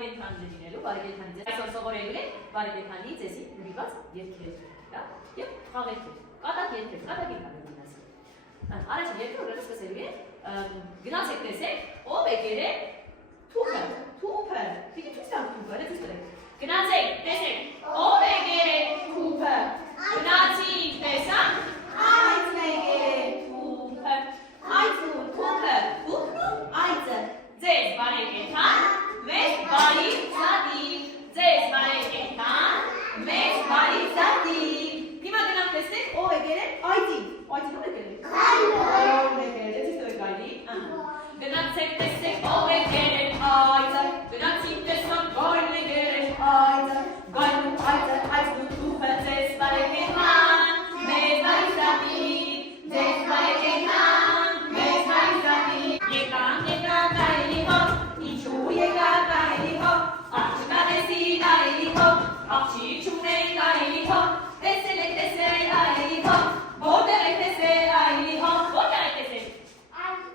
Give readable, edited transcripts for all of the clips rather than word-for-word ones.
բարեկենդաններ լինելու, բարեկենդանի այսօր սովորելու ենք բարեկենդանի ծեսի նվիրված երգեր, դա եւ խաղերներ, կատակ երգեր, կատակենթաններ լինասը։ Առաջին երգը ուրեմն սկսելու ենք, գնացեք տեսեք, ով եկել է թուփը, թուփը, դիք ցույց տամ թուփը, դե ցույց տվեք։ Գնացեք տեսեք, ով եկել է թուփը, գնացինք տեսանք, այդ եկել է թուփը, այդ թուփը, թուփն այծը, ձեզ բարեկենդան, մեծ բարի զատիկ, ձեզ բարեկենդան, մեծ բարի զատիկ։ Հիմա գնանք տեսնենք, ով եկել է այծին, այծին ով եկել է։ Գայլը եկել է, ցույց տվեք գայլի։ Գնացեք տեսեք, ով եկել է այծը, գնացինք տեսանք, գայլն եկել է այծը, գայլն ու այծն ու թուփը, ձեզ բարեկենդան, մեծ բարի զատիկ, ձեզ բարեկենդան, մեծ բարի զատիկ։ Եկան գայլի հոտ, ինչու եկան գայլի հոտ, աղջկատեսին այլի հոտ, աղջիկ չունեն գայլի հոտ, տեսել եք տեսել այլի հոտ, որտեղ եք տեսել այլի հոտ, որտեղ եք տեսել։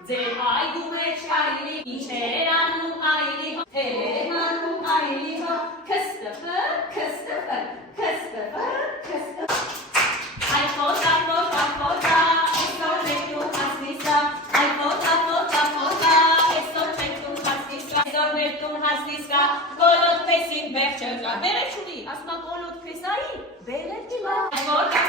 Ձեր այգու մեջ այլի, ինչեր անում այլի հոտ, էլ եք անում այլի հոտ, քստվը, քստվը, քստվը, քստվը։ Այդ հոտ, այսօր ներդու հասնիսա, այդ հոտ, այսօր ներդու հասնիսա, գոլոտ պեսին բեղ չկա, բերեք չունի, ասմա գոլոտ պեսայի, բերեք չկա,